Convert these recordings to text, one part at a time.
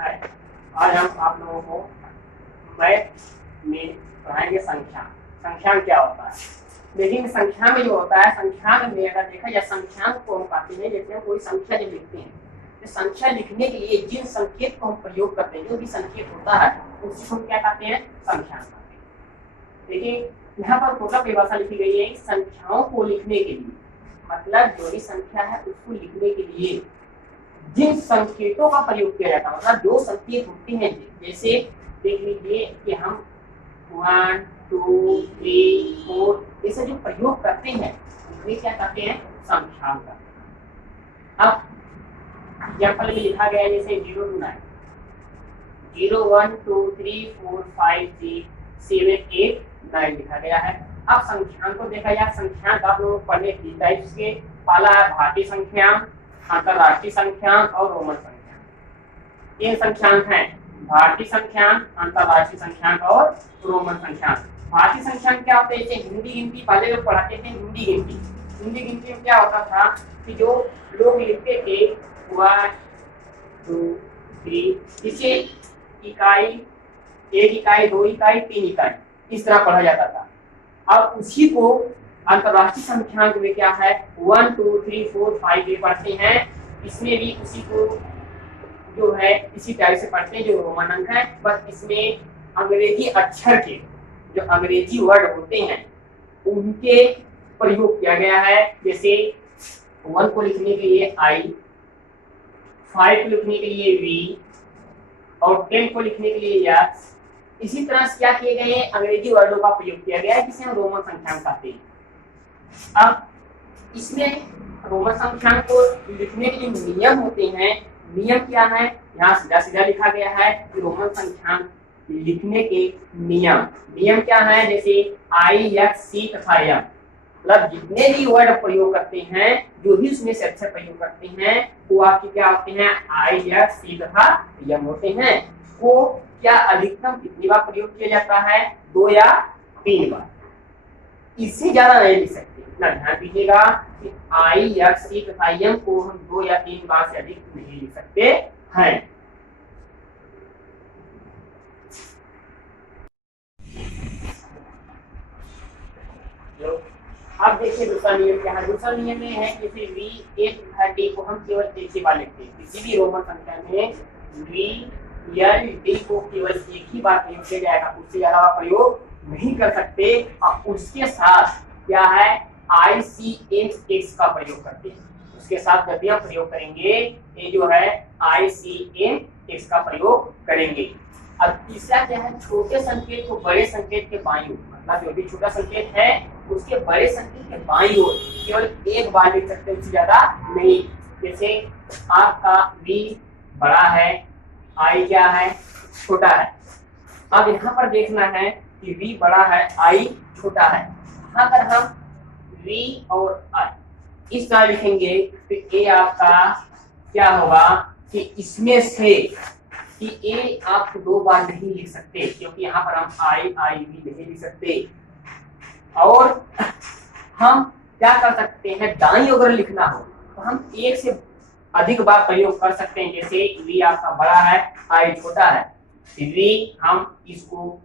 है। आज हम आप लोगों को मैथ में पढ़ाएंगे संख्या। संख्या में क्या होता है, लेकिन संख्या में जो होता है, संख्या में अगर देखा जाए संख्या को हम कहते हैं, जैसे हम कोई संख्या जब लिखते हैं तो संख्या लिखने के लिए जिन संकेत को हम प्रयोग करते हैं, जो भी संकेत होता है उसको हम क्या कहते हैं, संख्या कहते हैं। देखिए यहाँ पर टोटल परिभाषा लिखी गई है, संख्याओं को लिखने के लिए, मतलब जो भी संख्या है उसको लिखने के लिए जिन संकेतों का प्रयोग किया जाता है, मतलब जो संकेत होते हैं, जैसे देख लीजिए कि हम 1 2 3 4 ऐसे जो प्रयोग करते हैं उन्हें क्या कहते हैं, संख्याओं का। अब एग्जाम्पल में लिखा गया है जैसे 0 to 9, 0 1 2 3 4 5 6 7 8 9 लिखा गया है। अब संख्याओं को देखा जाए, संख्या का आप लोग पढ़ने 3 टाइप्स के, पहला है भारतीय संख्या, अंतरराष्ट्रीय संख्या और रोमन संख्या। तीन संख्यांक हैं, भारतीय संख्यांक, अंतरराष्ट्रीय संख्यांक और रोमन संख्यांक। भारतीय संख्यांक क्या होते हैं, जैसे हिंदी गिनती पहले लोग पढ़ाते थे, हिंदी गिनती। हिंदी गिनती में क्या होता था कि जो लोग लिखते थे 1 2 3, इसे इकाई, 1 इकाई 2 इकाई 3 इकाई इस तरह पढ़ा जाता था। अब उसी को अंतरराष्ट्रीय संख्यांक में क्या है, 1 2 3 4 5 ये पढ़ते हैं, इसमें भी उसी को जो है इसी टाइप से पढ़ते हैं जो रोमन अंक है, बस इसमें अंग्रेजी अक्षर के जो अंग्रेजी वर्ड होते हैं उनके प्रयोग किया गया है। जैसे 1 को लिखने के लिए I, 5 को लिखने के लिए V और 10 को लिखने के लिए X। इसी तरह से क्या किए गए हैं, अंग्रेजी वर्डों का प्रयोग किया गया है जिसे हम रोमन संख्यांक कहते हैं। अब इसमें रोमन संख्यांक को लिखने के जो नियम होते हैं, नियम क्या है, यहाँ सीधा सीधा लिखा गया है कि रोमन संख्यांक लिखने के नियम क्या है, जैसे I X C तथा M, मतलब जितने भी वर्ड प्रयोग करते हैं, जो भी उसमें से अक्षर प्रयोग करते हैं वो आपके क्या होते हैं, I X C तथा M होते हैं। वो क्या अधिकतम कितनी बार प्रयोग किया जाता है, 2 या 3 बार, इससे ज्यादा नहीं लिख सकते। इतना ध्यान दीजिएगा कि I X C तथा M को हम 2 या 3 बार से अधिक नहीं लिख सकते हैं। अब देखिए दूसरा नियम क्या है, दूसरा नियम में है जैसे V एक तथा D को हम केवल एक ही बार लिखते हैं। किसी भी रोमन संख्या में V या D को केवल एक ही बार प्रयोग किया जाएगा, उससे ज्यादा प्रयोग नहीं कर सकते। और उसके साथ क्या है, ICNX का प्रयोग करते हैं, उसके साथ जब भी हम प्रयोग करेंगे ये जो है ICNX का प्रयोग करेंगे। अब तीसरा क्या है, छोटे संकेत को बड़े संकेत के बाईं ओर, मतलब जो भी छोटा संकेत है उसके बड़े संकेत के बाईं ओर केवल एक बार लिख सकते हैं, उससे ज्यादा नहीं। जैसे आपका V बड़ा है, I क्या है, छोटा है। अब यहाँ पर देखना है कि V बड़ा है, I छोटा है। अगर हम V और I इस तरह लिखेंगे तो ये आपका क्या होगा कि इसमें से कि ए आप 2 बार नहीं लिख सकते, क्योंकि यहाँ पर हम I V नहीं लिख सकते। और हम क्या कर सकते हैं, दाईं अगर लिखना हो तो हम एक से अधिक बार प्रयोग कर सकते हैं। जैसे V आपका बड़ा है, I छोटा है, V हम इसको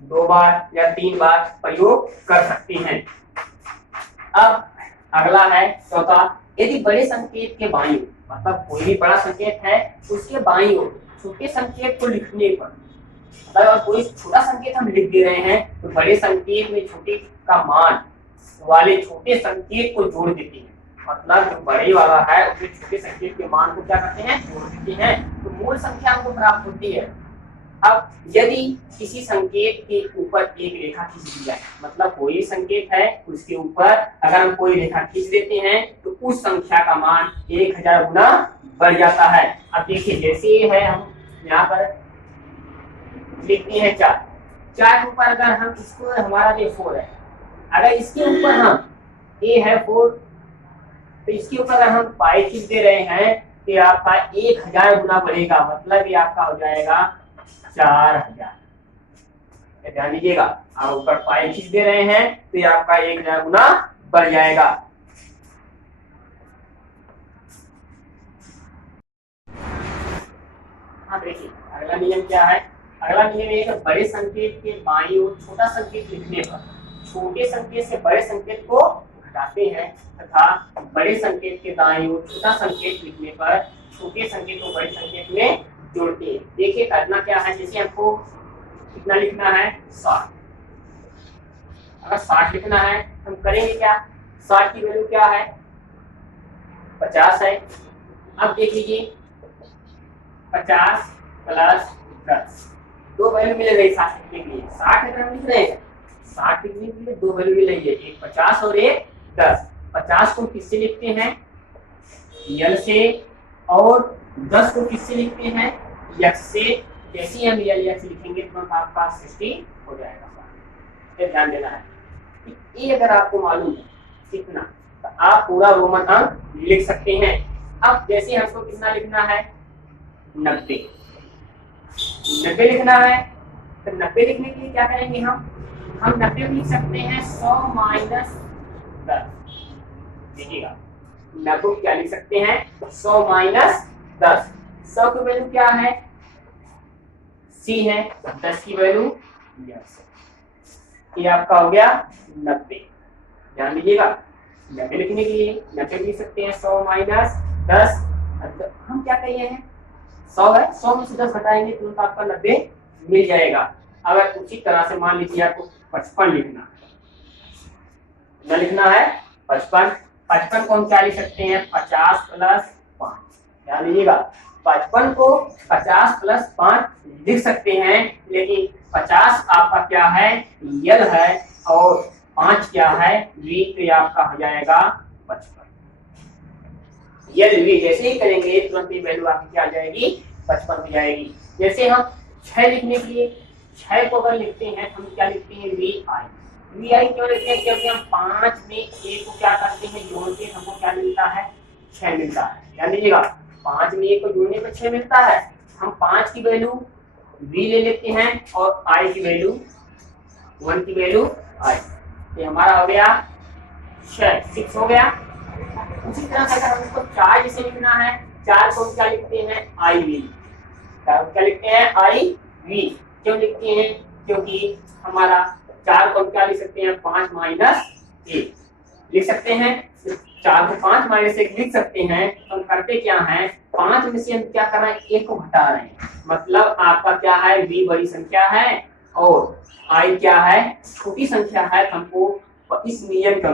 2 बार या 3 बार प्रयोग कर सकते हैं। अब अगला है चौथा, यदि बड़े संकेत के बाईं ओर, मतलब कोई भी बड़ा संकेत है उसके बाईं ओर छोटे संकेत को लिखने पर, अगर कोई छोटा संकेत हम लिख दे रहे हैं तो बड़े संकेत में छोटे का मान वाले छोटे संकेत को जोड़ देते हैं, मतलब जो बड़े वाला है उसमें छोटे संकेत के मान को क्या करते हैं, जोड़ देते हैं, तो मूल संख्या हमको प्राप्त होती है। अब यदि किसी संकेत के ऊपर एक रेखा खींच दी जाए, मतलब कोई संकेत है उसके ऊपर अगर हम कोई रेखा खींच देते हैं तो उस संख्या का मान 1000 गुना बढ़ जाता है। अब देखिए जैसे ये है, हम यहाँ पर लिखते हैं 4 के ऊपर अगर हम इसको, हमारा जो 4 है, अगर इसके ऊपर हम A है 4 तो इसके ऊपर अगर हम पाई खींच दे रहे हैं तो आपका 1000 गुना बढ़ेगा, मतलब ये आपका हो जाएगा 4000। ध्यान दीजिएगा, आप ऊपर पाई खींच दे रहे हैं तो ये आपका 1000 गुना बढ़ जाएगा। हाँ देखिए अगला नियम क्या है, अगला नियम ये है बड़े संकेत के बाईं ओर छोटा संकेत लिखने पर छोटे संकेत से बड़े संकेत को घटाते हैं तथा बड़े संकेत के दाईं ओर छोटा संकेत लिखने पर छोटे संकेत को बड़े संकेत में जोड़ते हैं। देखिए करना क्या है, जैसे हमको कितना लिखना है 60, अगर 60 लिखना है हम करेंगे क्या, 60 की वैल्यू क्या है 50 है। अब देख लीजिए 50 प्लस 10 दो वैल्यू मिल रही 60 लिखने के लिए, 60 अगर हम लिख रहे हैं 60 लिखने के लिए दो वैल्यू मिल रही है, एक 50 और एक 10। 50 को किससे लिखते हैं यल से और 10 को किससे लिखते हैं यक्स से। जैसे हम यल यक्स लिखेंगे तो आपका 60 हो जाएगा। ये ध्यान देना है कि ये अगर आपको मालूम है कितना तो आप पूरा रोमन अंक लिख सकते हैं। अब जैसे हमको कितना लिखना है 90 लिखना है तो 90 लिखने के लिए क्या करेंगे हम 90 लिख सकते हैं 100 माइनस 10। देखिएगा 90 क्या लिख सकते हैं 100 माइनस 10। 100 की वैल्यू क्या है सी है, 10 की वैल्यू यस, ये आपका हो गया 90। ध्यान दीजिएगा 90 लिखने के लिए 90 लिख सकते हैं 100 माइनस 10। हम क्या कहिए हैं 100 है, 100 में से 10 घटाएंगे तो आपका 90 मिल जाएगा। अगर उसी तरह से मान लीजिए आपको 55 लिखना है, लिखना है 55 को हम क्या लिख सकते हैं 50 प्लस 5। ध्यान दीजिएगा 55 को 50 प्लस 5 लिख सकते हैं, लेकिन 50 आपका क्या है यल है और 5 क्या है वी, तो ये आपका हो जाएगा 55। यल वी जैसे ही करेंगे तुरंत ये वैल्यू आपकी क्या आ जाएगी 55 हो जाएगी। जैसे हम 6 लिखने के लिए 6 को अगर लिखते हैं हम क्या लिखते हैं वी आई क्यों लिखते हैं, क्योंकि हम 5 में ए को क्या करते हैं जोड़ के हमको क्या मिलता है 6 मिलता है। ध्यान दीजिएगा 5 में ए को जोड़ने पर 6 मिलता है, हम 5 की वैल्यू वी ले लेते हैं और आई की वैल्यू 1 की वैल्यू आई, ये हमारा हो गया 6 हो गया। उसी तरह से अगर हमको 4 जैसे लिखना है 4 को क्या लिखते हैं आई वी, क्या लिखते हैं आई वी। क्यों लिखते हैं, क्योंकि हमारा 4 को क्या लिख सकते हैं 5 माइनस 1 लिख सकते हैं, 4 को 5 माइनस 1 लिख सकते हैं। हम करते क्या है 5 में से हम क्या कर रहे हैं 1 को घटा रहे हैं, मतलब आपका क्या है v बड़ी संख्या है और i क्या है छोटी संख्या है। हमको इस नियम के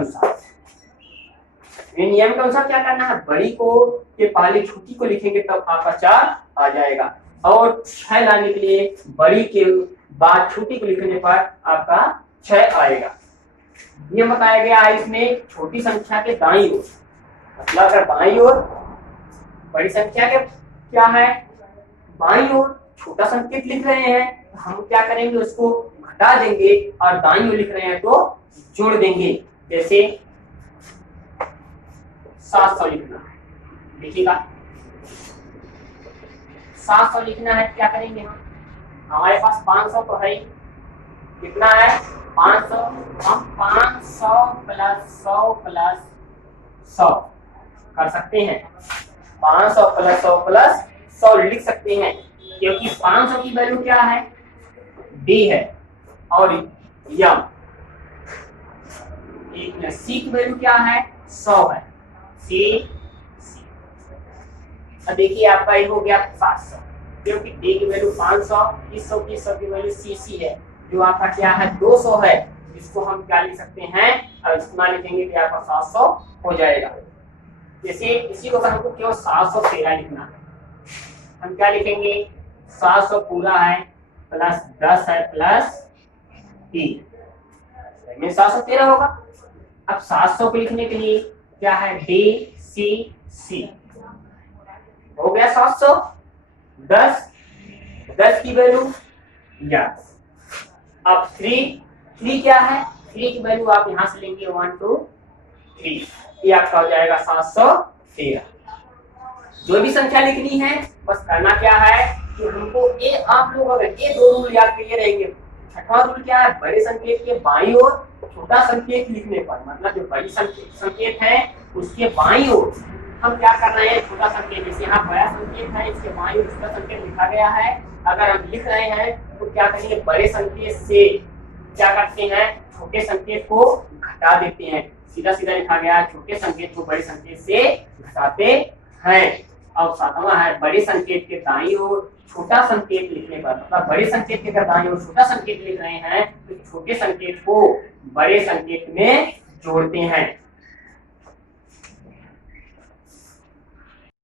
अनुसार क्या करना है, बड़ी को के पहले छोटी को लिखेंगे तब आपका 4 आ जाएगा, और 6 लाने के लिए बड़ी के बाद छोटी को लिखने पर आपका 6 आएगा। ये बताया गया है इसमें छोटी संख्या के दाईं ओर, मतलब अगर बाईं ओर बड़ी संख्या के क्या है बाईं ओर छोटा संकेत लिख रहे हैं तो हम क्या करेंगे उसको घटा देंगे और दाईं ओर लिख रहे हैं तो जोड़ देंगे। जैसे 700 लिखना है, देखिएगा 700 लिखना है क्या करेंगे हमारे पास 500 तो है, कितना है 500, हम 500 प्लस 100 प्लस 100 कर सकते हैं, 500 प्लस 100 प्लस 100 लिख सकते हैं, क्योंकि 500 की वैल्यू क्या है डी है और यम सी की वैल्यू क्या है 100 है, सी। अब देखिए आपका ये हो गया 700, क्योंकि डी की वैल्यू 500, इस 100 की वैल्यू सी है, जो आपका क्या है 200 है, इसको हम क्या लिख सकते हैं और इस्तेमाल लिखेंगे तो आपका 700 हो जाएगा। जैसे इसी को हमको केवल 713 लिखना है, हम क्या लिखेंगे 700 पूरा है प्लस 10 है प्लस 3, 713 होगा। अब 700 को लिखने के लिए क्या है डी सी सी हो गया 700, 10 की वैल्यू यस। अब 3 क्या है, 3 की वैल्यू आप यहां से लेंगे 1 2 3, ये आपका हो जाएगा 713। जो भी संख्या लिखनी है बस करना क्या है कि हमको ये आप लोग अगर ये 2 रूल याद किए रहेंगे। छठवां रूल क्या है, बड़े संकेत के बाईं ओर छोटा संकेत लिखने पर, मतलब जो बड़ी संकेत है उसके बाईं ओर हम क्या कर रहे हैं, छोटा संकेत, जैसे यहाँ बड़ा संकेत है, इसके बाईं ओर छोटा संकेत लिखा गया है। अगर हम लिख रहे हैं तो क्या करेंगे, बड़े संकेत से क्या करते हैं, छोटे संकेत को घटा देते हैं। सीधा सीधा लिखा गया है, छोटे संकेत को बड़े संकेत से घटाते हैं। अब सातवां है, बड़े संकेत के दाईं ओर छोटा संकेत लिखने पर, मतलब बड़े संकेत के दाईं ओर छोटा संकेत लिख रहे हैं तो छोटे संकेत को बड़े संकेत में जोड़ते हैं।